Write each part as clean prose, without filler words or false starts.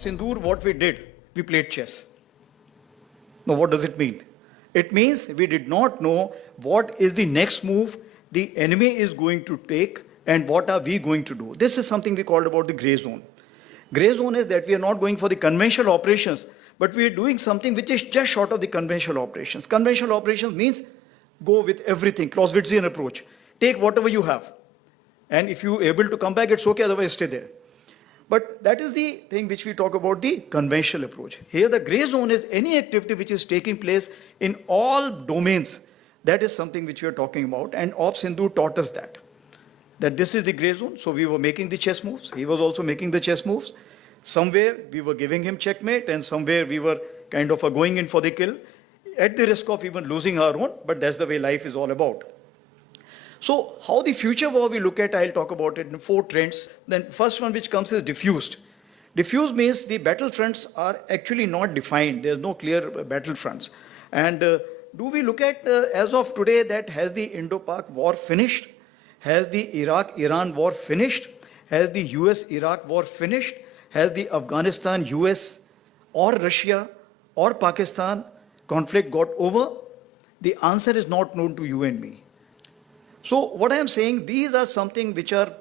Sindoor, what we did, we played chess. Now, what does it mean? It means we did not know what is the next move the enemy is going to take and what are we going to do. This is something we called about the gray zone. Gray zone is that we are not going for the conventional operations, but we are doing something which is just short of the conventional operations. Conventional operations means go with everything, Clausewitzian approach. Take whatever you have. And if you're able to come back, it's okay, otherwise stay there. But that is the thing which we talk about the conventional approach. Here the gray zone is any activity which is taking place in all domains. That is something which we are talking about, and Ops Sindoor taught us that this is the gray zone. So we were making the chess moves. He was also making the chess moves. Somewhere we were giving him checkmate and somewhere we were kind of going in for the kill at the risk of even losing our own, but that's the way life is all about. So how the future war we look at, I'll talk about it in 4 trends. Then first one which comes is diffused. Diffused means the battlefronts are actually not defined. There's no clear battlefronts. And do we look at, as of today, that has the Indo-Pak war finished? Has the Iraq-Iran war finished? Has the US-Iraq war finished? Has the Afghanistan-US or Russia or Pakistan conflict got over? The answer is not known to you and me. So what I am saying, these are something which are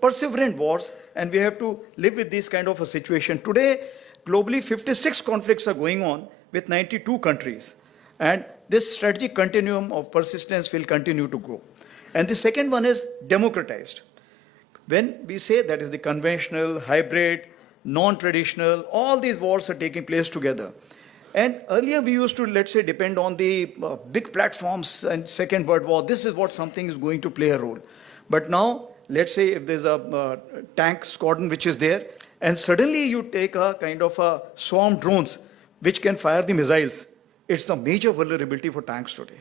perseverant wars, and we have to live with this kind of a situation. Today, globally, 56 conflicts are going on with 92 countries. And this strategic continuum of persistence will continue to grow. And the second one is democratized. When we say that is the conventional, hybrid, non-traditional, all these wars are taking place together. And earlier we used to, let's say, depend on the big platforms and Second World War. This is what something is going to play a role. But now, let's say if there's a tank squadron which is there, and suddenly you take a kind of a swarm drones which can fire the missiles. It's the major vulnerability for tanks today.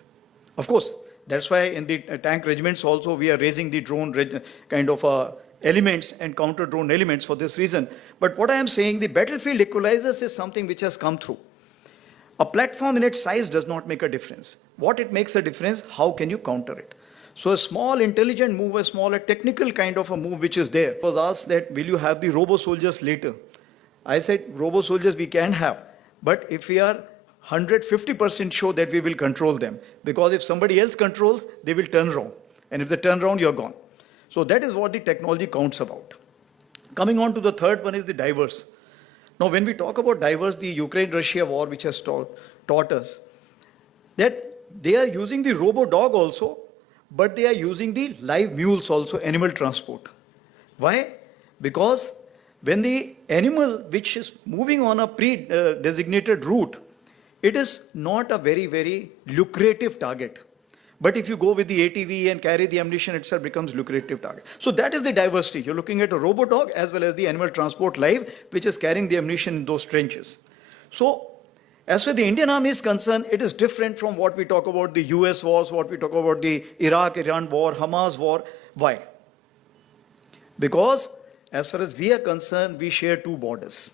Of course, that's why in the tank regiments also we are raising the drone kind of elements and counter drone elements for this reason. But what I am saying, the battlefield equalizers is something which has come through. A platform in its size does not make a difference. What it makes a difference, how can you counter it? So a small intelligent move, a smaller technical kind of a move which is there. I was asked that, will you have the robo-soldiers later? I said, robo-soldiers we can have, but if we are 150% sure that we will control them, because if somebody else controls, they will turn around. And if they turn around, you're gone. So that is what the technology counts about. Coming on to the third one is the diverse. Now, when we talk about diverse, the Ukraine-Russia war, which has taught us that they are using the robo-dog also, but they are using the live mules also, animal transport. Why? Because when the animal which is moving on a pre-designated route, it is not a very, very lucrative target. But if you go with the ATV and carry the ammunition, itself becomes lucrative target. So that is the diversity. You're looking at a robo-dog as well as the animal transport live, which is carrying the ammunition in those trenches. So as far as the Indian Army is concerned, it is different from what we talk about the US wars, what we talk about the Iraq-Iran war, Hamas war. Why? Because as far as we are concerned, we share 2 borders.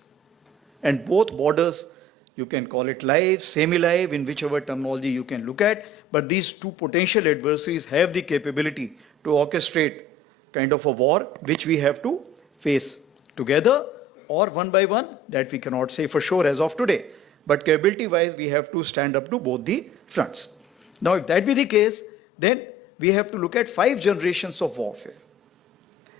And both borders, you can call it live, semi-live, in whichever terminology you can look at. But these 2 potential adversaries have the capability to orchestrate kind of a war which we have to face together or one by one. That we cannot say for sure as of today. But capability-wise, we have to stand up to both the fronts. Now, if that be the case, then we have to look at 5 generations of warfare.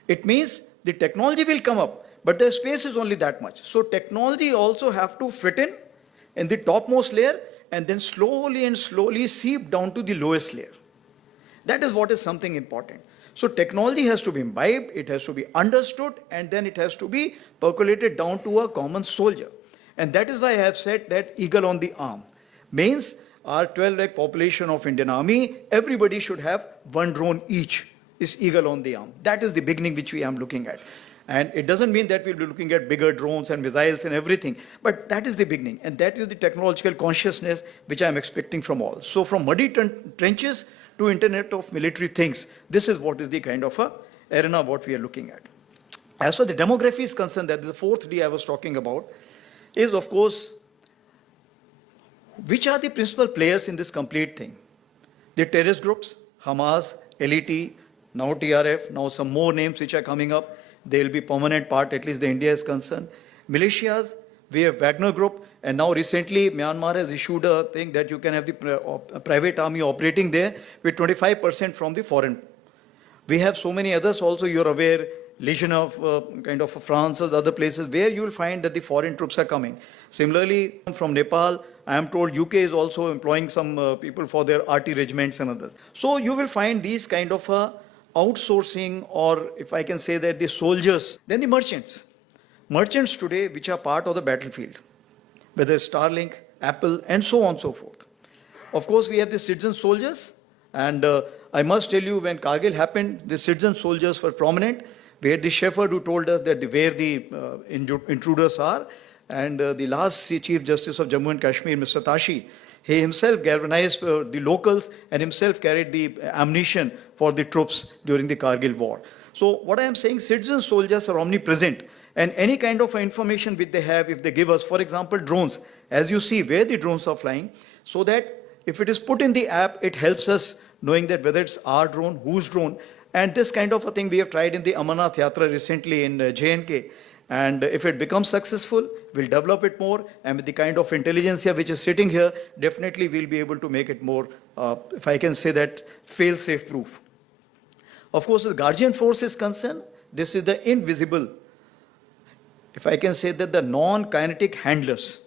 It means the technology will come up, but the space is only that much. So technology also have to fit in the topmost layer, and then slowly and slowly seep down to the lowest layer. That is what is something important. So technology has to be imbibed, it has to be understood, and then it has to be percolated down to a common soldier. And that is why I have said that eagle on the arm. Means our 12 lakh population of Indian Army, everybody should have 1 drone each, is eagle on the arm. That is the beginning which we are looking at. And it doesn't mean that we'll be looking at bigger drones and missiles and everything, but that is the beginning. And that is the technological consciousness which I'm expecting from all. So from muddy trenches to Internet of military things, this is what is the kind of a arena what we are looking at. As far as the demography is concerned, that is the 4th D I was talking about, is of course, which are the principal players in this complete thing? The terrorist groups, Hamas, LET, now TRF, now some more names which are coming up. They will be permanent part, at least the India is concerned. militias, we have Wagner Group, and now recently Myanmar has issued a thing that you can have the private army operating there with 25% from the foreign. We have so many others also, you're aware, Legion of kind of France or other places where you will find that the foreign troops are coming. Similarly, from Nepal, I am told UK is also employing some people for their RT regiments and others. So you will find these kind of outsourcing, or if I can say that the soldiers, then the merchants. Merchants today which are part of the battlefield, whether Starlink, Apple, and so on and so forth. Of course, we have the citizen soldiers, and I must tell you, when Kargil happened, the citizen soldiers were prominent. We had the shepherd who told us that where the intruders are, and the last Chief Justice of Jammu and Kashmir, Mr. Tashi, he himself galvanized the locals and himself carried the ammunition for the troops during the Kargil war. So what I am saying, citizen soldiers are omnipresent, and any kind of information which they have, if they give us, for example, drones, as you see where the drones are flying, so that if it is put in the app, it helps us knowing that whether it's our drone, whose drone. And this kind of a thing we have tried in the Amarnath Yatra recently in J&K. And if it becomes successful, we'll develop it more. And with the kind of intelligence here which is sitting here, definitely we'll be able to make it more, if I can say that, fail-safe proof. Of course, the Guardian Force is concerned, this is the invisible, if I can say that, the non-kinetic handlers.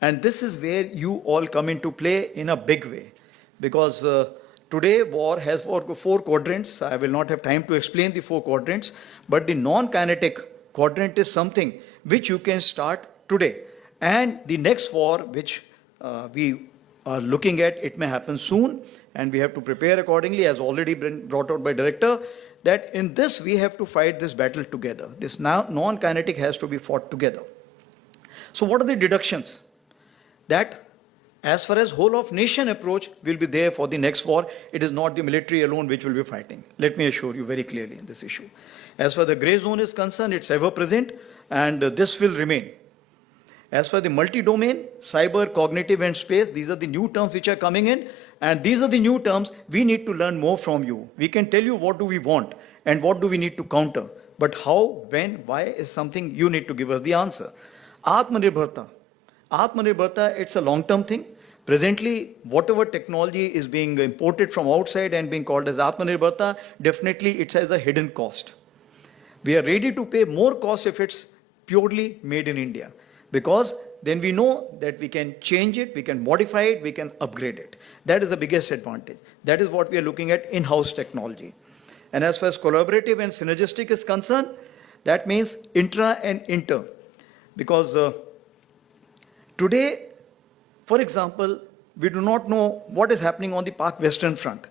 And this is where you all come into play in a big way. Because today, war has four quadrants. I will not have time to explain the four quadrants, but the non-kinetic quadrant is something which you can start today. And the next war, which we are looking at, it may happen soon, and we have to prepare accordingly, as already been brought out by Director, that in this we have to fight this battle together. This non-kinetic has to be fought together. So what are the deductions? That as far as whole of nation approach will be there for the next war, it is not the military alone which will be fighting. Let me assure you very clearly in this issue. As far as the grey zone is concerned, it's ever present, and this will remain. As for the multi-domain, cyber, cognitive, and space, these are the new terms which are coming in, and these are the new terms we need to learn more from you. We can tell you what do we want and what do we need to counter, but how, when, why is something you need to give us the answer. Atmanirbharta. Atmanirbharta, it's a long-term thing. Presently, whatever technology is being imported from outside and being called as Atmanirbharta, definitely it has a hidden cost. We are ready to pay more cost if it's purely made in India, because then we know that we can change it, we can modify it, we can upgrade it. That is the biggest advantage. That is what we are looking at, in-house technology. And as far as collaborative and synergistic is concerned, that means intra and inter. Because today, for example, we do not know what is happening on the Pak Western Front.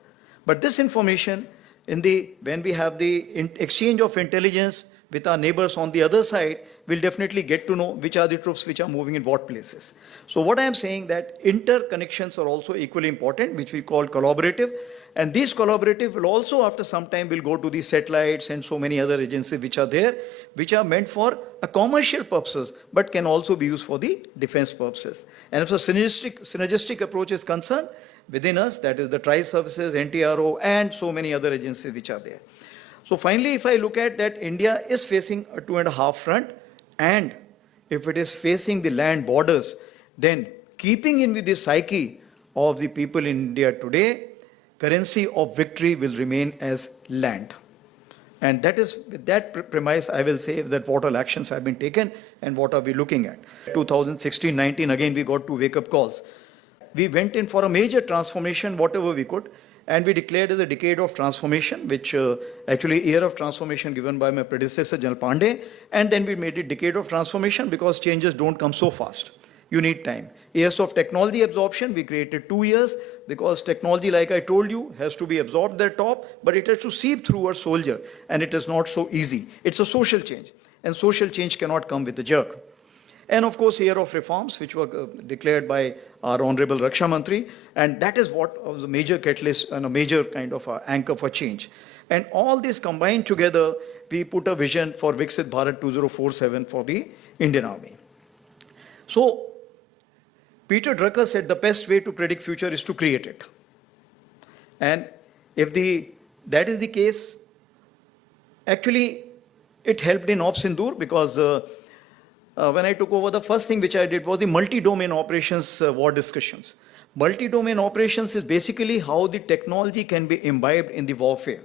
But this information, when we have the exchange of intelligence with our neighbors on the other side, we'll definitely get to know which are the troops which are moving in what places. So what I am saying, that interconnections are also equally important, which we call collaborative. And these collaborative will also, after some time, will go to the satellites and so many other agencies which are there, which are meant for a commercial purposes, but can also be used for the defense purposes. And if a synergistic approach is concerned, within us, that is the tri-services, NTRO, and so many other agencies which are there. So finally, if I look at that, India is facing a 2.5 front, and if it is facing the land borders, then keeping in with the psyche of the people in India today, currency of victory will remain as land. And that is, with that premise, I will say that what all actions have been taken and what are we looking at. 2016-19, again, we got 2 wake-up calls. We went in for a major transformation, whatever we could, and we declared as a decade of transformation, which actually year of transformation given by my predecessor, General Pandey, and then we made it decade of transformation because changes don't come so fast. You need time. Years of technology absorption, we created 2 years, because technology, like I told you, has to be absorbed at the top, but it has to seep through a soldier, and it is not so easy. It's a social change, and social change cannot come with a jerk. And of course, year of reforms, which were declared by our Honorable Raksha Mantri, and that is what was a major catalyst and a major kind of anchor for change. And all this combined together, we put a vision for Viksit Bharat 2047 for the Indian Army. So, Peter Drucker said the best way to predict future is to create it. And if that is the case, actually, it helped in Op Sindoor, because when I took over, the first thing which I did was the multi-domain operations war discussions. Multi-domain operations is basically how the technology can be imbibed in the warfare.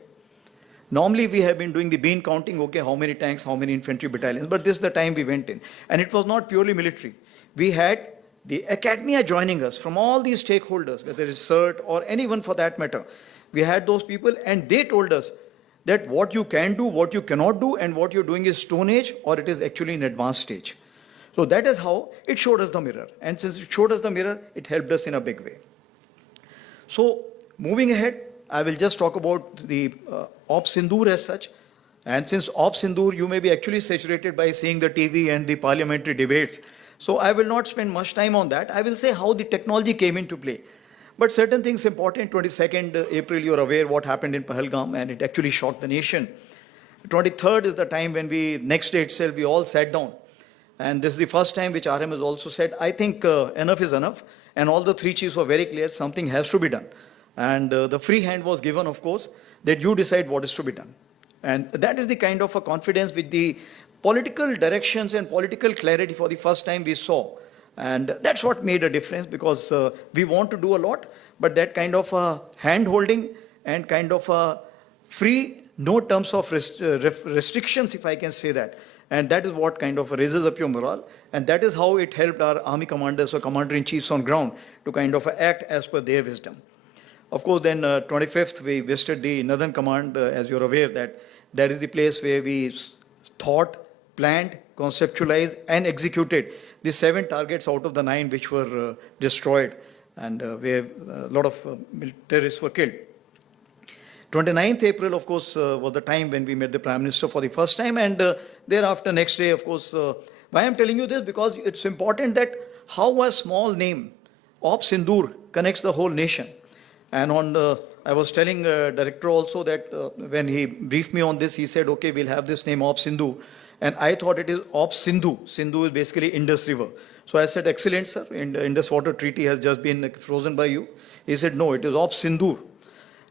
Normally, we have been doing the bean counting, okay, how many tanks, how many infantry battalions, but this is the time we went in. And it was not purely military. We had the academia joining us from all these stakeholders, whether it's CERT or anyone for that matter. We had those people, and they told us that what you can do, what you cannot do, and what you're doing is Stone Age or it is actually in advanced stage. So that is how it showed us the mirror. And since it showed us the mirror, it helped us in a big way. So moving ahead, I will just talk about the Ops Sindoor as such. And since Ops Sindoor, you may be actually saturated by seeing the TV and the parliamentary debates. So I will not spend much time on that. I will say how the technology came into play. But certain things important. 22nd April, you're aware what happened in Pahalgam, and it actually shocked the nation. 23rd is the time when next day itself, we all sat down. And this is the first time which RM has also said, I think enough is enough. And all the three chiefs were very clear, something has to be done. And the free hand was given, of course, that you decide what is to be done. And that is the kind of a confidence with the political directions and political clarity for the first time we saw. And that's what made a difference, because we want to do a lot, but that kind of hand-holding and kind of free, no terms of restrictions, if I can say that. And that is what kind of raises up your morale. And that is how it helped our army commanders or commander-in-chiefs on ground to kind of act as per their wisdom. Of course, then 25th, we visited the Northern Command, as you're aware, that is the place where we thought, planned, conceptualized, and executed the 7 targets out of the 9 which were destroyed, and where a lot of terrorists were killed. 29th April, of course, was the time when we met the Prime Minister for the first time, and thereafter, next day, of course, why I'm telling you this? Because it's important that how a small name, Ops Sindoor, connects the whole nation. And I was telling director also that when he briefed me on this, he said, okay, we'll have this name Ops Sindhu. And I thought it is Ops Sindhu. Sindhu is basically Indus River. So I said, excellent, sir. Indus Water Treaty has just been frozen by you. He said, no, it is Ops Sindoor.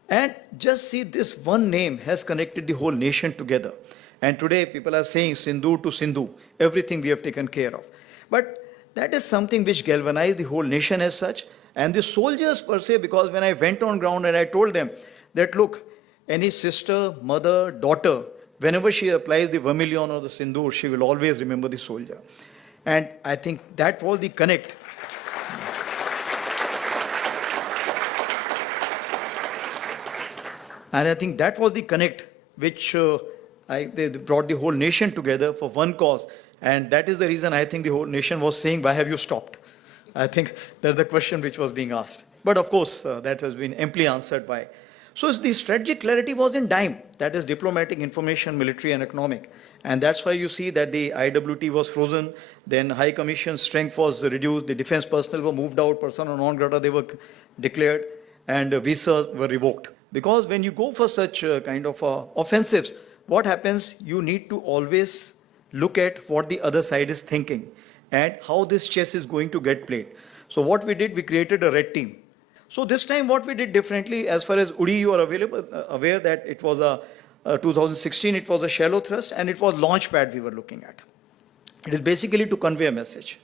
And just see, this one name has connected the whole nation together. And today people are saying Sindoor to Sindhu, everything we have taken care of. But that is something which galvanized the whole nation as such. And the soldiers per se, because when I went on ground and I told them that, look, any sister, mother, daughter, whenever she applies the vermilion or the sindoor, she will always remember the soldier. And I think that was the connect. And I think that was the connect which they brought the whole nation together for one cause. And that is the reason I think the whole nation was saying, why have you stopped? I think that's the question which was being asked. But of course, that has been amply answered by. So the strategic clarity was in dime. That is diplomatic, information, military, and economic. And that's why you see that the IWT was frozen. Then High Commission strength was reduced. The defense personnel were moved out. Persona non grata, they were declared. And visas were revoked. Because when you go for such kind of offensives, what happens? You need to always look at what the other side is thinking and how this chess is going to get played. So what we did, we created a red team. So this time what we did differently, as far as Uri, you are aware that it was 2016, it was a shallow thrust, and it was launch pad we were looking at. It is basically to convey a message.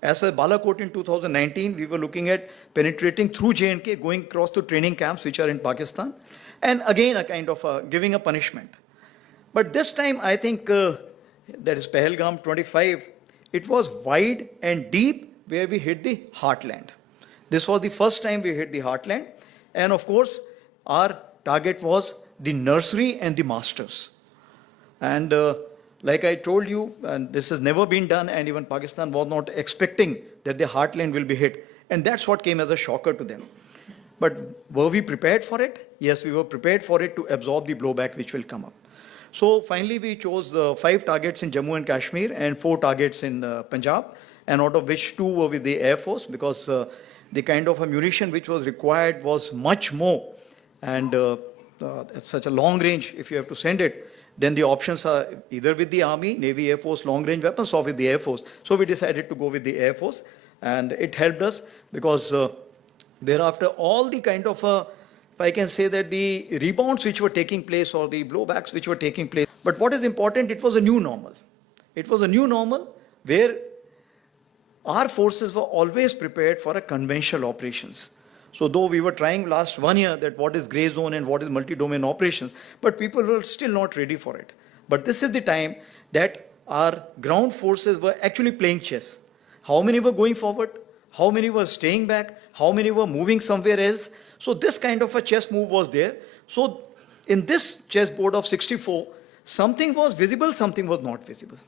As for Balakot in 2019, we were looking at penetrating through J&K, going across to training camps which are in Pakistan, and again a kind of giving a punishment. But this time I think that is Pahalgam 25, it was wide and deep where we hit the heartland. This was the first time we hit the heartland. And of course, our target was the nursery and the masters. And like I told you, and this has never been done, and even Pakistan was not expecting that the heartland will be hit. And that's what came as a shocker to them. But were we prepared for it? Yes, we were prepared for it to absorb the blowback which will come up. So finally, we chose 5 targets in Jammu and Kashmir and 4 targets in Punjab, and out of which 2 were with the Air Force, because the kind of ammunition which was required was much more. And at such a long range, if you have to send it, then the options are either with the Army, Navy, Air Force, long-range weapons, or with the Air Force. So we decided to go with the Air Force, and it helped us because thereafter all the kind of if I can say that the rebounds which were taking place or the blowbacks which were taking place. But what is important, it was a new normal. It was a new normal where our forces were always prepared for a conventional operations. So though we were trying last 1 year that what is gray zone and what is multi-domain operations, but people were still not ready for it. But this is the time that our ground forces were actually playing chess. How many were going forward? How many were staying back? How many were moving somewhere else? So this kind of a chess move was there. So in this chessboard of 64, something was visible, something was not visible.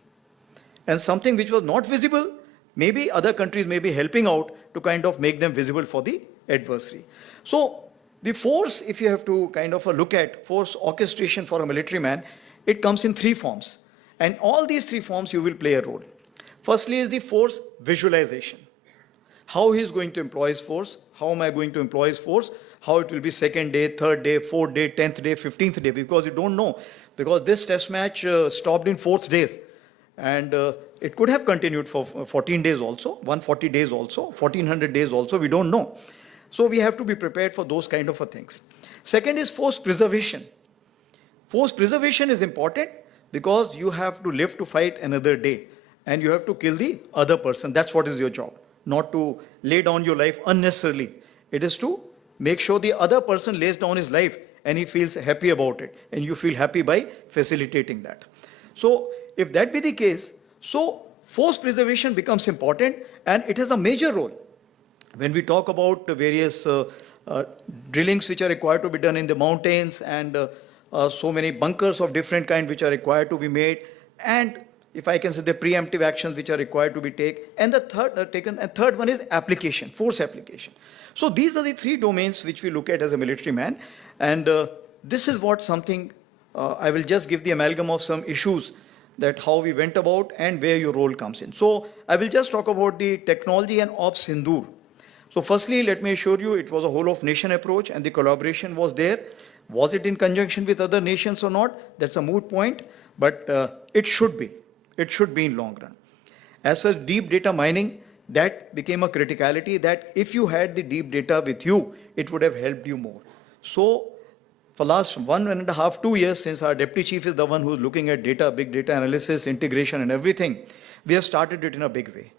And something which was not visible, maybe other countries may be helping out to kind of make them visible for the adversary. So the force, if you have to kind of look at force orchestration for a military man, it comes in 3 forms. And all these 3 forms you will play a role. Firstly is the force visualization. How he is going to employ his force, how am I going to employ his force, how it will be 2nd day, 3rd day, 4th day, 10th day, 15th day, because you don't know. Because this test match stopped in 4th days. And it could have continued for 14 days also, 140 days also, 1400 days also, we don't know. So we have to be prepared for those kind of things. Second is force preservation. Force preservation is important because you have to live to fight another day and you have to kill the other person. That's what is your job. Not to lay down your life unnecessarily. It is to make sure the other person lays down his life and he feels happy about it. And you feel happy by facilitating that. So if that be the case, so force preservation becomes important and it has a major role. When we talk about the various drillings which are required to be done in the mountains and so many bunkers of different kind which are required to be made, and if I can say the preemptive actions which are required to be taken, and the third one is application, force application. So these are the 3 domains which we look at as a military man, and this is what something I will just give the amalgam of some issues that how we went about and where your role comes in. So I will just talk about the technology and Ops Sindoor. So firstly, let me assure you, it was a whole of nation approach and the collaboration was there. Was it in conjunction with other nations or not? That's a moot point, but it should be. It should be in long run. As far as deep data mining, that became a criticality that if you had the deep data with you, it would have helped you more. So for last 1.5, 2 years, since our deputy chief is the one who's looking at data, big data analysis, integration and everything, we have started it in a big way.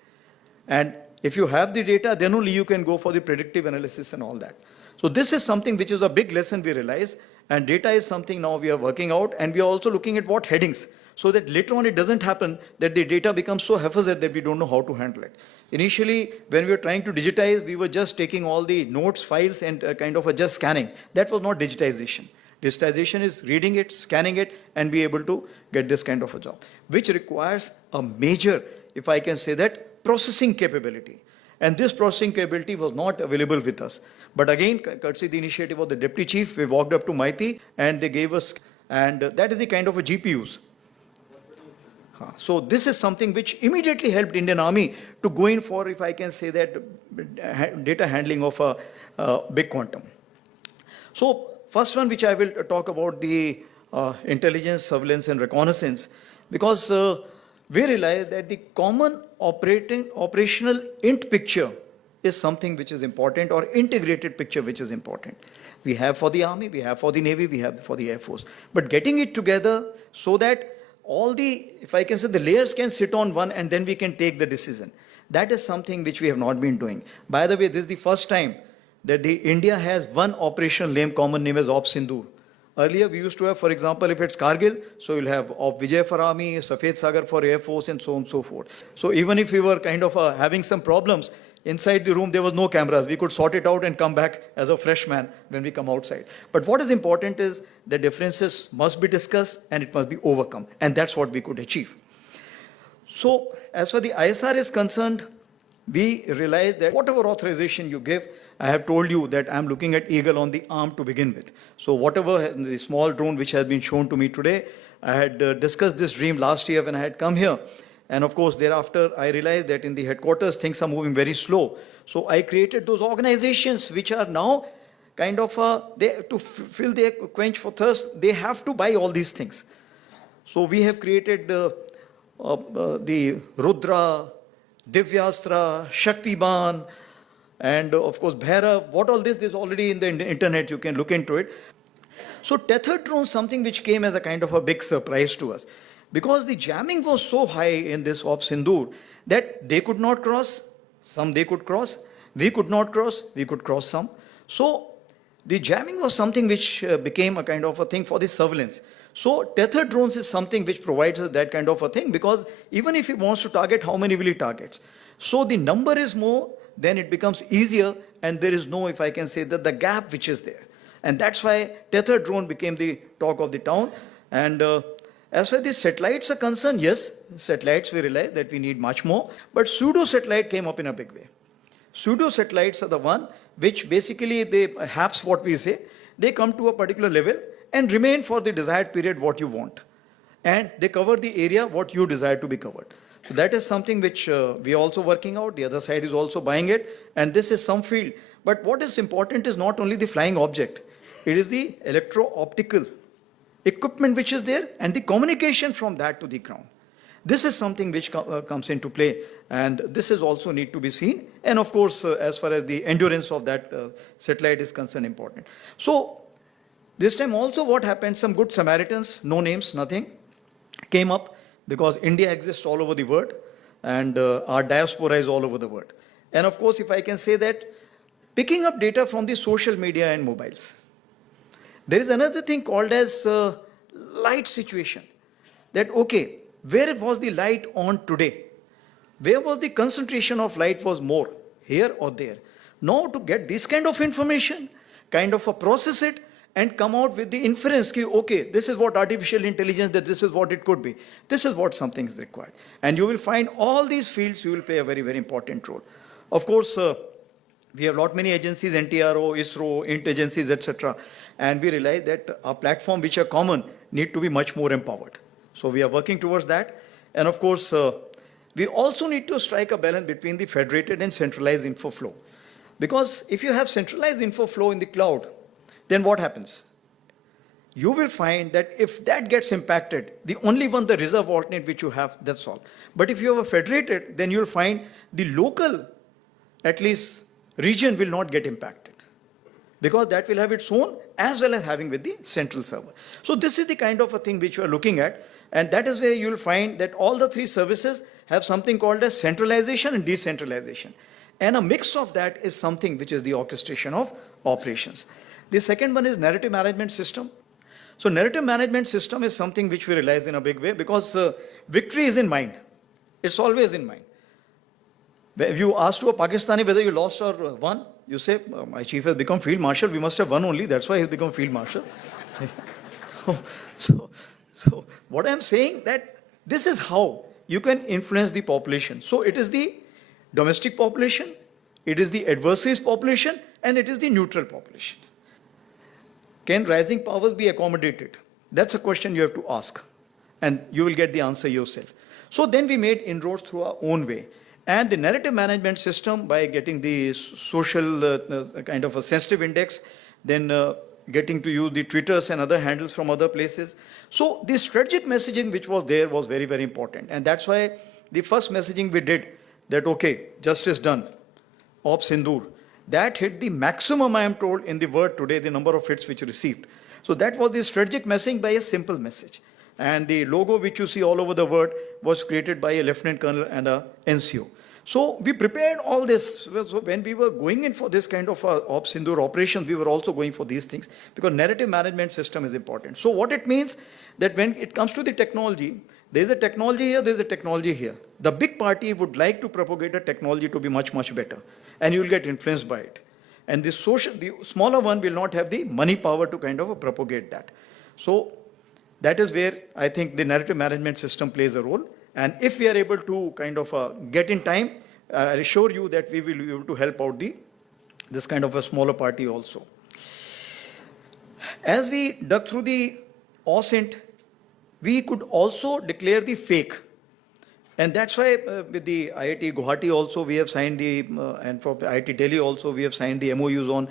And if you have the data, then only you can go for the predictive analysis and all that. So this is something which is a big lesson we realize, and data is something now we are working out, and we are also looking at what headings, so that later on it doesn't happen that the data becomes so haphazard that we don't know how to handle it. Initially, when we were trying to digitize, we were just taking all the notes, files, and kind of just scanning. That was not digitization. Digitization is reading it, scanning it, and be able to get this kind of a job, which requires a major, if I can say that, processing capability. And this processing capability was not available with us. But again, courtesy the initiative of the deputy chief, we walked up to MeitY and they gave us, and that is the kind of a GPUs. So this is something which immediately helped Indian Army to go in for, if I can say that, data handling of a big quantum. So first one which I will talk about the intelligence, surveillance and reconnaissance, because we realize that the common operational int picture is something which is important, or integrated picture which is important. We have for the Army, we have for the Navy, we have for the Air Force. But getting it together so that all the, if I can say, the layers can sit on one and then we can take the decision. That is something which we have not been doing. By the way, this is the first time that the India has one operational name, common name as Ops Sindoor. Earlier we used to have, for example, if it's Kargil, so you'll have Op Vijay for Army, Safed Sagar for Air Force, and so on and so forth. So even if we were kind of having some problems, inside the room there was no cameras. We could sort it out and come back as a fresh man when we come outside. But what is important is the differences must be discussed and it must be overcome. And that's what we could achieve. So as far as the ISR is concerned, we realize that whatever authorization you give, I have told you that I'm looking at Eagle on the arm to begin with. So whatever the small drone which has been shown to me today, I had discussed this dream last year when I had come here. And of course, thereafter, I realized that in the headquarters, things are moving very slow. So I created those organizations which are now kind of, to fill their quench for thirst, they have to buy all these things. So we have created the Rudra, Divyastra, Shaktiban, and of course Bhairav. What all this is already in the internet, you can look into it. So tethered drone, something which came as a kind of a big surprise to us. Because the jamming was so high in this Ops Sindoor that they could not cross, some they could cross, we could not cross, we could cross some. So the jamming was something which became a kind of a thing for the surveillance. So tethered drones is something which provides us that kind of a thing, because even if he wants to target, how many will he target? So the number is more, then it becomes easier, and there is no, if I can say that, the gap which is there. And that's why tethered drone became the talk of the town. And as far as the satellites are concerned, yes, satellites we realize that we need much more, but pseudo-satellite came up in a big way. Pseudo-satellites are the one which basically they, perhaps what we say, they come to a particular level and remain for the desired period what you want. And they cover the area what you desire to be covered. So that is something which we are also working out. The other side is also buying it. And this is some field. But what is important is not only the flying object. It is the electro-optical equipment which is there and the communication from that to the ground. This is something which comes into play, and this is also need to be seen. And of course, as far as the endurance of that satellite is concerned, important. So this time also what happened, some good Samaritans, no names, nothing, came up, because India exists all over the world, and our diaspora is all over the world. And of course, if I can say that, picking up data from the social media and mobiles. There is another thing called as light situation. That, okay, where was the light on today? Where was the concentration of light was more, here or there? Now to get this kind of information, kind of process it, and come out with the inference, okay, this is what artificial intelligence, that this is what it could be. This is what something is required. And you will find all these fields, you will play a very, very important role. Of course, we have lot many agencies, NTRO, ISRO, INT agencies, etc. And we realize that our platform which are common need to be much more empowered. So we are working towards that. And of course, we also need to strike a balance between the federated and centralized info flow. Because if you have centralized info flow in the cloud, then what happens? You will find that if that gets impacted, the only one, the reserve alternate which you have, that's all. But if you have a federated, then you'll find the local, at least region, will not get impacted, because that will have its own as well as having with the central server. So this is the kind of a thing which we are looking at, and that is where you'll find that all the three services have something called as centralization and decentralization. And a mix of that is something which is the orchestration of operations. The second one is narrative management system. So narrative management system is something which we realize in a big way, because victory is in mind. It's always in mind. If you ask to a Pakistani whether you lost or won, you say, my chief has become field marshal, we must have won only, that's why he's become field marshal. So what I'm saying, that this is how you can influence the population. So it is the domestic population, it is the adversaries population, and it is the neutral population. Can rising powers be accommodated? That's a question you have to ask, and you will get the answer yourself. So then we made inroads through our own way. And the narrative management system, by getting the social kind of a sensitive index, then getting to use the Twitters and other handles from other places. So the strategic messaging which was there was very, very important. And that's why the first messaging we did, that okay, justice done, Op Sindoor, that hit the maximum, I am told, in the world today, the number of hits which received. So that was the strategic messaging by a simple message. And the logo which you see all over the world was created by a lieutenant colonel and a NCO. So we prepared all this. So when we were going in for this kind of Op Sindoor operations, we were also going for these things, because narrative management system is important. So what it means, that when it comes to the technology, there is a technology here, there is a technology here. The big party would like to propagate a technology to be much, much better, and you will get influenced by it. And the smaller one will not have the money power to kind of propagate that. So that is where I think the narrative management system plays a role. And if we are able to kind of get in time, I assure you that we will be able to help out this kind of a smaller party also. As we dug through the OSINT, we could also declare the fake. And that's why with the IIT Guwahati also we have signed and for IIT Delhi also we have signed the MOUs on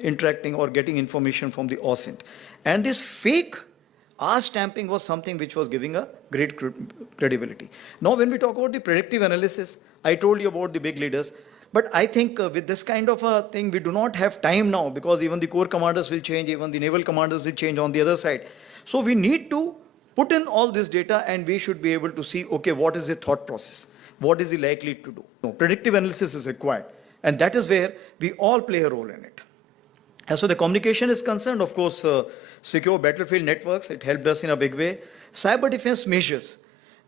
interacting or getting information from the OSINT. And this fake our stamping was something which was giving a great credibility. Now, when we talk about the predictive analysis, I told you about the big leaders. But I think with this kind of a thing, we do not have time now, because even the corps commanders will change, even the naval commanders will change on the other side. So we need to put in all this data, and we should be able to see, okay, what is the thought process? what is he likely to do? No, predictive analysis is required. And that is where we all play a role in it. As for the communication is concerned, of course, secure battlefield networks, it helped us in a big way. Cyber defense measures.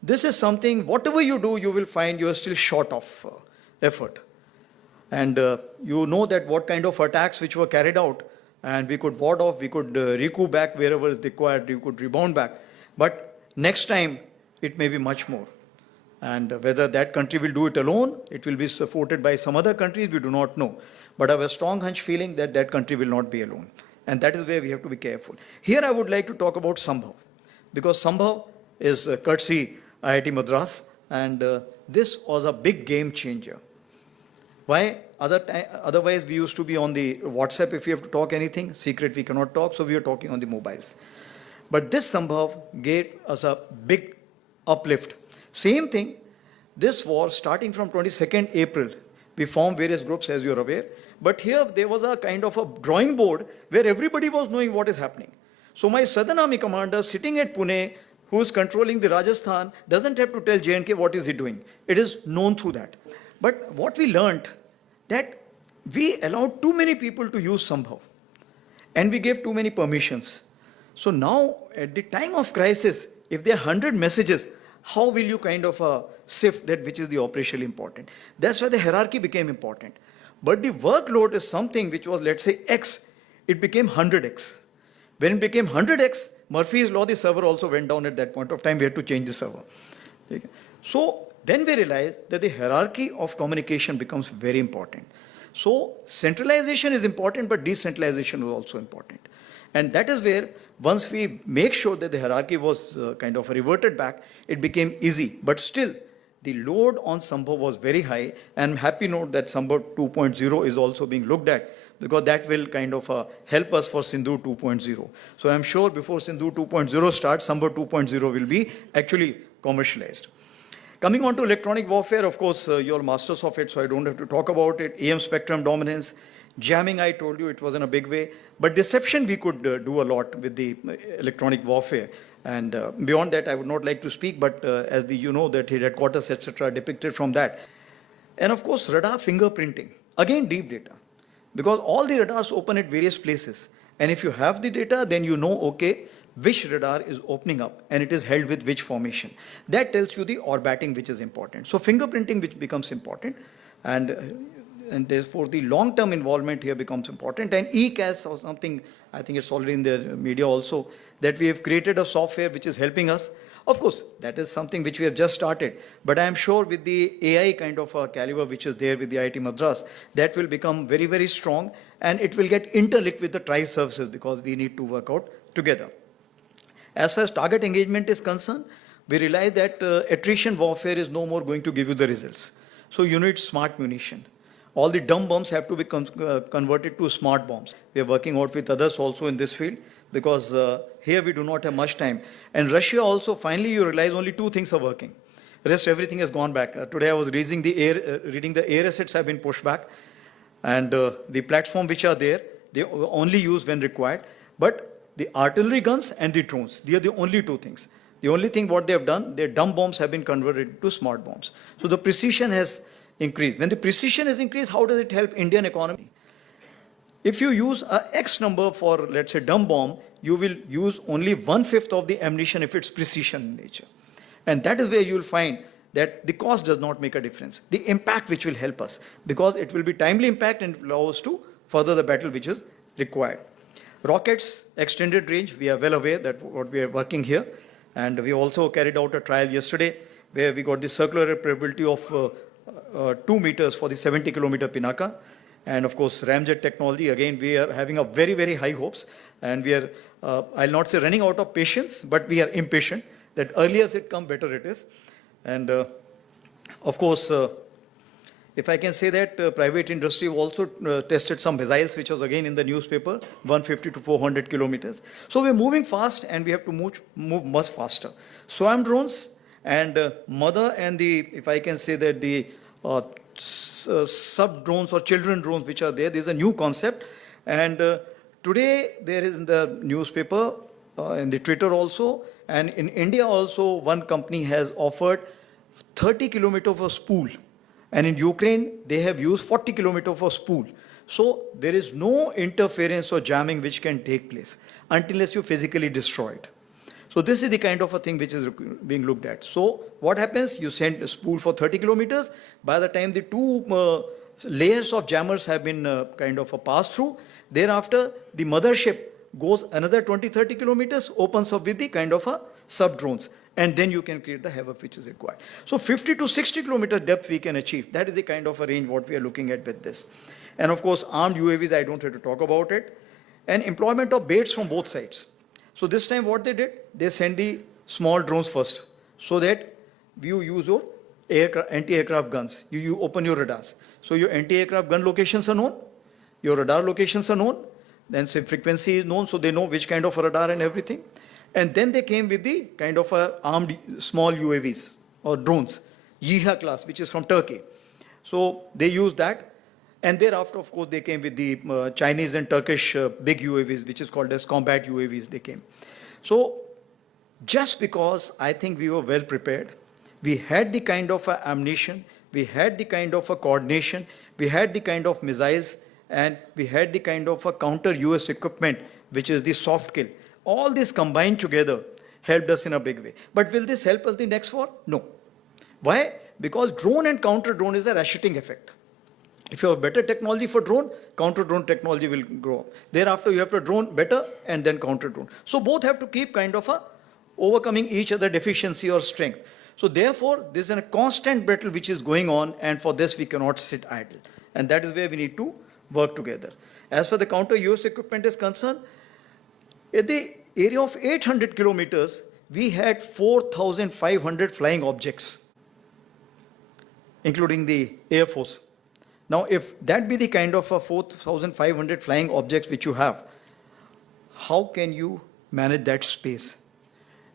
This is something, whatever you do, you will find you are still short of effort. And you know that what kind of attacks which were carried out, and we could ward off, we could recoup back wherever is required, you could rebound back. But next time, it may be much more. And whether that country will do it alone, it will be supported by some other countries, we do not know. But I have a strong hunch feeling that that country will not be alone. And that is where we have to be careful. Here I would like to talk about Sambhav, because Sambhav is courtesy IIT Madras, and this was a big game changer. Why? Otherwise, we used to be on the WhatsApp if we have to talk anything. Secret, we cannot talk, so we are talking on the mobiles. But this Sambhav gave us a big uplift. Same thing, this war, starting from 22nd April, we formed various groups, as you are aware. But here, there was a kind of a drawing board where everybody was knowing what is happening. So my Southern Army commander sitting at Pune, who is controlling the Rajasthan, doesn't have to tell J&K what is he doing. It is known through that. But what we learned, that we allowed too many people to use Sambhav. And we gave too many permissions. So now, at the time of crisis, if there are 100 messages, how will you kind of sift that which is the operationally important? That's why the hierarchy became important. But the workload is something which was, let's say, X. It became 100X. When it became 100X, Murphy's law, the server also went down at that point of time. We had to change the server. So then we realized that the hierarchy of communication becomes very important. So centralization is important, but decentralization was also important. And that is where, once we make sure that the hierarchy was kind of reverted back, it became easy. But still, the load on Sambhav was very high. And I'm happy to note that Sambhav 2.0 is also being looked at, because that will kind of help us for Sindoor 2.0. So I'm sure before Sindoor 2.0 starts, Sambhav 2.0 will be actually commercialized. Coming on to electronic warfare, of course, you're masters of it, so I don't have to talk about it. EM spectrum dominance. Jamming, I told you, it was in a big way. But deception, we could do a lot with the electronic warfare. And beyond that, I would not like to speak, but as you know, that headquarters, etc., depicted from that. And of course, radar fingerprinting. Again, deep data. Because all the radars open at various places. And if you have the data, then you know, okay, which radar is opening up and it is held with which formation. That tells you the orbiting, which is important. So fingerprinting, which becomes important. And therefore, the long-term involvement here becomes important. And ECAS or something, I think it's already in the media also, that we have created a software which is helping us. Of course, that is something which we have just started. But I am sure with the AI kind of a caliber which is there with the IIT Madras, that will become very, very strong. And it will get interlinked with the TRICE services, because we need to work out together. As far as target engagement is concerned, we realize that attrition warfare is no more going to give you the results. So you need smart munition. All the dumb bombs have to be converted to smart bombs. We are working out with others also in this field, because here we do not have much time. And Russia also, finally you realize only two things are working. The rest, everything has gone back. Today I was reading the air assets have been pushed back. And the platform which are there, they only use when required. But the artillery guns and the drones, they are the only two things. The only thing what they have done, their dumb bombs have been converted to smart bombs. So the precision has increased. When the precision is increased, how does it help Indian economy? If you use a X number for, let's say, dumb bomb, you will use only 1/5 of the ammunition if it's precision in nature. And that is where you will find that the cost does not make a difference. The impact which will help us, because it will be timely impact and allow us to further the battle which is required. Rockets, extended range, we are well aware that what we are working here. And we also carried out a trial yesterday where we got the circular reparability of 2 meters for the 70-kilometer Pinaka. And of course, Ramjet technology, again, we are having a very, very high hopes. And we are, I'll not say running out of patience, but we are impatient that earlier as it comes, better it is. And of course, if I can say that private industry also tested some missiles, which was again in the newspaper, 150 to 400 kilometers. So we're moving fast and we have to move much faster. SWAM drones and mother and the, if I can say that the sub drones or children drones which are there, there's a new concept. And today there is in the newspaper, in the Twitter also, and in India also, one company has offered 30 kilometer of a spool. And in Ukraine, they have used 40 kilometer of a spool. So there is no interference or jamming which can take place unless you physically destroy it. So this is the kind of a thing which is being looked at. So what happens? You send a spool for 30 kilometers. By the time the two layers of jammers have been kind of a pass through, thereafter the mothership goes another 20-30 kilometers, opens up with the kind of a sub-drones. And then you can create the havoc which is required. So 50 to 60 kilometer depth we can achieve. That is the kind of a range what we are looking at with this. And of course, armed UAVs, I don't have to talk about it. And employment of baits from both sides. So this time what they did, they sent the small drones first, so that you use your anti-aircraft guns. You open your radars. So your anti-aircraft gun locations are known, your radar locations are known, then say frequency is known, so they know which kind of a radar and everything. And then they came with the kind of armed small UAVs or drones, Yiha class, which is from Turkey. So they used that. And thereafter, of course, they came with the Chinese and Turkish big UAVs, which is called as combat UAVs, they came. So just because I think we were well prepared, we had the kind of ammunition, we had the kind of a coordination, we had the kind of missiles, and we had the kind of a counter-US equipment, which is the soft kill. All this combined together helped us in a big way. But will this help us the next war? No. Why? Because drone and counter-drone is a ratcheting effect. If you have better technology for drone, counter-drone technology will grow up. Thereafter, you have to drone better and then counter-drone. So both have to keep kind of overcoming each other deficiency or strength. So therefore, this is a constant battle which is going on, and for this we cannot sit idle. And that is where we need to work together. As for the counter-US equipment is concerned, in the area of 800 kilometers, we had 4,500 flying objects, including the Air Force. Now, if that be the kind of 4,500 flying objects which you have, how can you manage that space?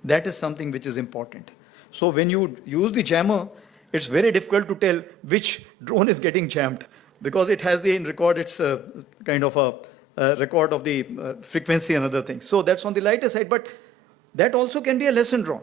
That is something which is important. So when you use the jammer, it's very difficult to tell which drone is getting jammed, because it has the record, it's kind of a record of the frequency and other things. So that's on the lighter side, but that also can be a lesson drawn.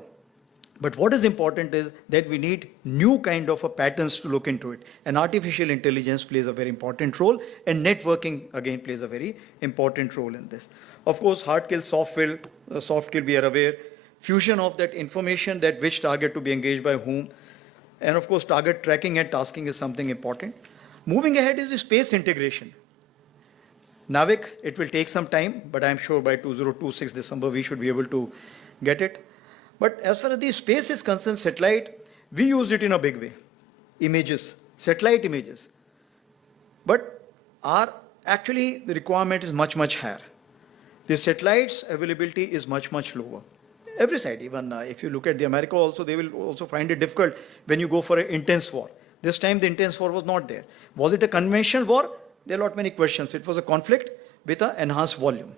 But what is important is that we need new kind of patterns to look into it. And artificial intelligence plays a very important role, and networking again plays a very important role in this. Of course, hard kill, soft kill we are aware, fusion of that information, that which target to be engaged by whom, and of course target tracking and tasking is something important. Moving ahead is the space integration. NAVIC, it will take some time, but I'm sure by 2026 December we should be able to get it. But as far as the space is concerned, satellite, we used it in a big way. Images, satellite images. But actually the requirement is much, much higher. The satellites availability is much, much lower. Every side, even if you look at the America also, they will also find it difficult when you go for an intense war. This time the intense war was not there. Was it a conventional war? There are not many questions. It was a conflict with an enhanced volume.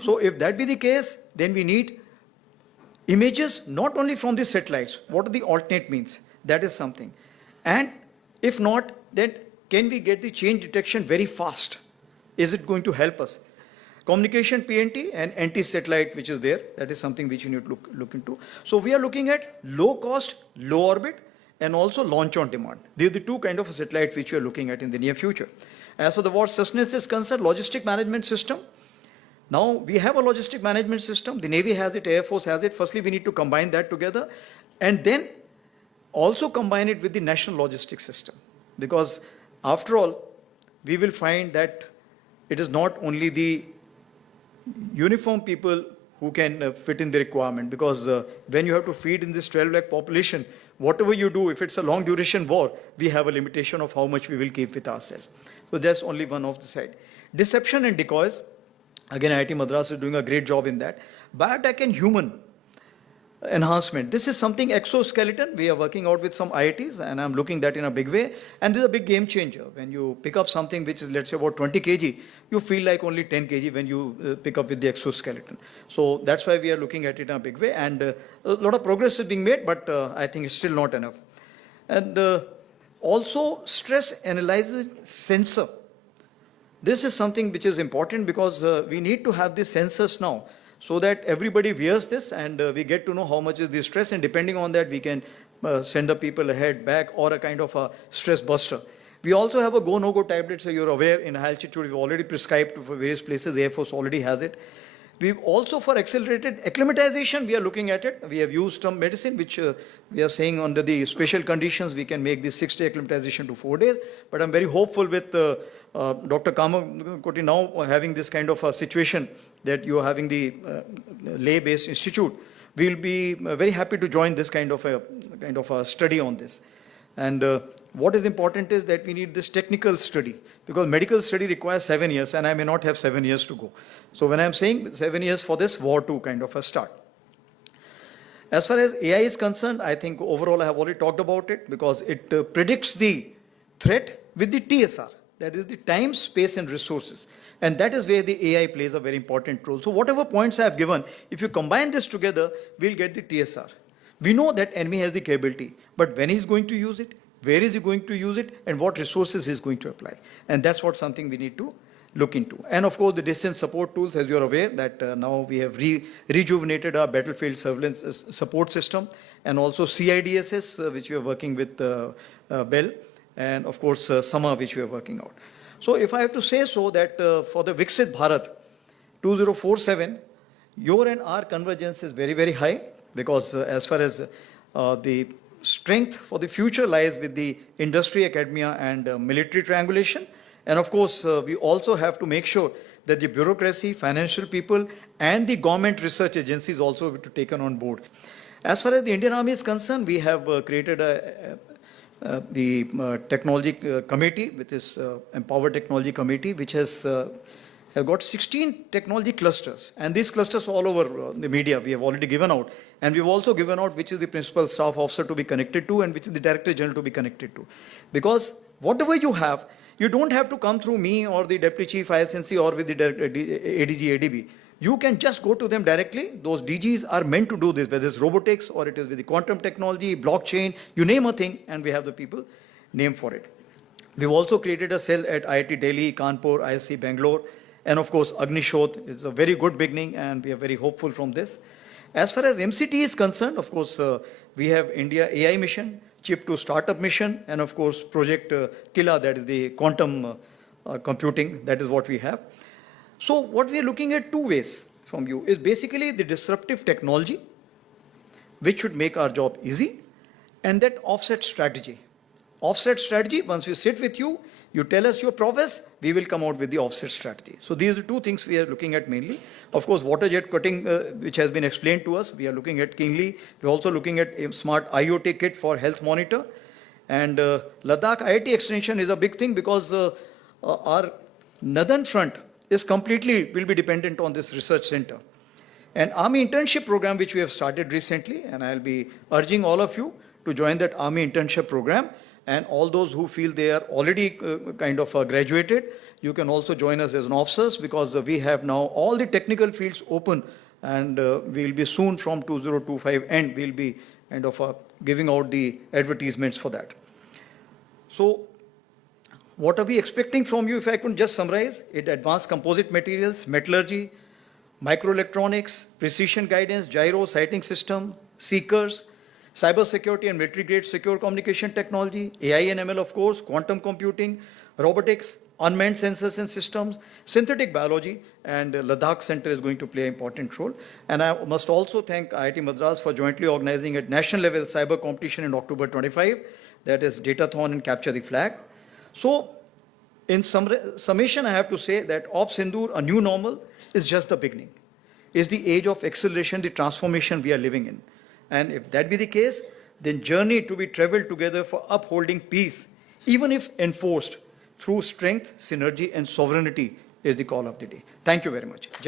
So if that be the case, then we need images not only from the satellites. What are the alternate means? That is something. And if not, then can we get the change detection very fast? Is it going to help us? Communication PNT and anti-satellite which is there, that is something which you need to look into. So we are looking at low cost, low orbit, and also launch on demand. These are the two kind of satellites which we are looking at in the near future. As for the war sustenance is concerned, logistic management system. Now we have a logistic management system. The Navy has it, Air Force has it. Firstly, we need to combine that together, and then also combine it with the national logistics system. Because after all, we will find that it is not only the uniform people who can fit in the requirement, because when you have to feed in this 12 lakh population, whatever you do, if it's a long duration war, we have a limitation of how much we will keep with ourselves. So that's only one of the side. Deception and decoys, again IIT Madras is doing a great job in that. Bioattack and human enhancement. This is something exoskeleton. We are working out with some IITs, and I'm looking that in a big way. And this is a big game changer. When you pick up something which is, let's say, about 20 kg, you feel like only 10 kg when you pick up with the exoskeleton. So that's why we are looking at it in a big way. And a lot of progress is being made, but I think it's still not enough. And also stress analysis sensor. This is something which is important, because we need to have these sensors now, so that everybody wears this and we get to know how much is the stress, and depending on that we can send the people ahead, back, or a kind of a stress buster. We also have a go, no-go tablet, so you're aware in high altitude, we've already prescribed for various places, the Air Force already has it. We've also, for accelerated acclimatization, we are looking at it. We have used some medicine, which we are saying under the special conditions, we can make this 6-day acclimatization to 4 days. But I'm very hopeful with Dr. Kamakoti now having this kind of a situation that you're having the Leh-based institute. We'll be very happy to join this kind of a study on this. And what is important is that we need this technical study, because medical study requires 7 years, and I may not have 7 years to go. So when I'm saying 7 years for this, war to kind of a start. As far as AI is concerned, I think overall I have already talked about it, because it predicts the threat with the TSR, that is the time, space, and resources. And that is where the AI plays a very important role. So whatever points I have given, if you combine this together, we'll get the TSR. We know that enemy has the capability, but when he's going to use it, where is he going to use it, and what resources he's going to apply. And that's what something we need to look into. And of course, the distance support tools, as you're aware, that now we have rejuvenated our battlefield surveillance support system, and also CIDSS, which we are working with Bell, and of course, Sama, which we are working out. So if I have to say so, that for the Viksit Bharat 2047, your and our convergence is very, very high, because as far as the strength for the future lies with the industry, academia, and military triangulation. And of course, we also have to make sure that the bureaucracy, financial people, and the government research agencies also be taken on board. As far as the Indian Army is concerned, we have created the technology committee, which is Empower Technology Committee, which has got 16 technology clusters, and these clusters all over the media we have already given out, and we've also given out which is the principal staff officer to be connected to and which is the director general to be connected to. Because whatever you have, you don't have to come through me or the deputy chief ISNC or with the ADG, ADB. You can just go to them directly. Those DGs are meant to do this, whether it's robotics or it is with the quantum technology, blockchain, you name a thing, and we have the people named for it. We've also created a cell at IIT Delhi, Kanpur, ISC Bangalore, and of course, Agnishodh is a very good beginning, and we are very hopeful from this. As far as MCT is concerned, of course, we have India AI mission, Chip to Startup mission, and of course, Project Kila, that is the quantum computing, that is what we have. So what we are looking at two ways from you is basically the disruptive technology, which should make our job easy, and that offset strategy. Offset strategy, once we sit with you, you tell us your prowess, we will come out with the offset strategy. So these are the two things we are looking at mainly. Of course, water jet cutting, which has been explained to us, we are looking at keenly. We're also looking at a smart IoT kit for health monitor. And Ladakh IIT extension is a big thing, because our northern front is completely, will be dependent on this research center. And Army internship program, which we have started recently, and I'll be urging all of you to join that Army internship program. And all those who feel they are already kind of graduated, you can also join us as an officers, because we have now all the technical fields open, and we'll be soon from 2025 end, we'll be kind of giving out the advertisements for that. So what are we expecting from you? If I could just summarize it: advanced composite materials, metallurgy, microelectronics, precision guidance, gyro sighting system, seekers, cybersecurity and military-grade secure communication technology, AI and ML, of course, quantum computing, robotics, unmanned sensors and systems, synthetic biology, and Ladakh Center is going to play an important role. And I must also thank IIT Madras for jointly organizing at national level cyber competition in October 25, that is Datathon and Capture the Flag. So in summation, I have to say that Ops Sindoor, a new normal, is just the beginning. It's the age of acceleration, the transformation we are living in. And if that be the case, then journey to be traveled together for upholding peace, even if enforced through strength, synergy, and sovereignty, is the call of the day. Thank you very much. Jai.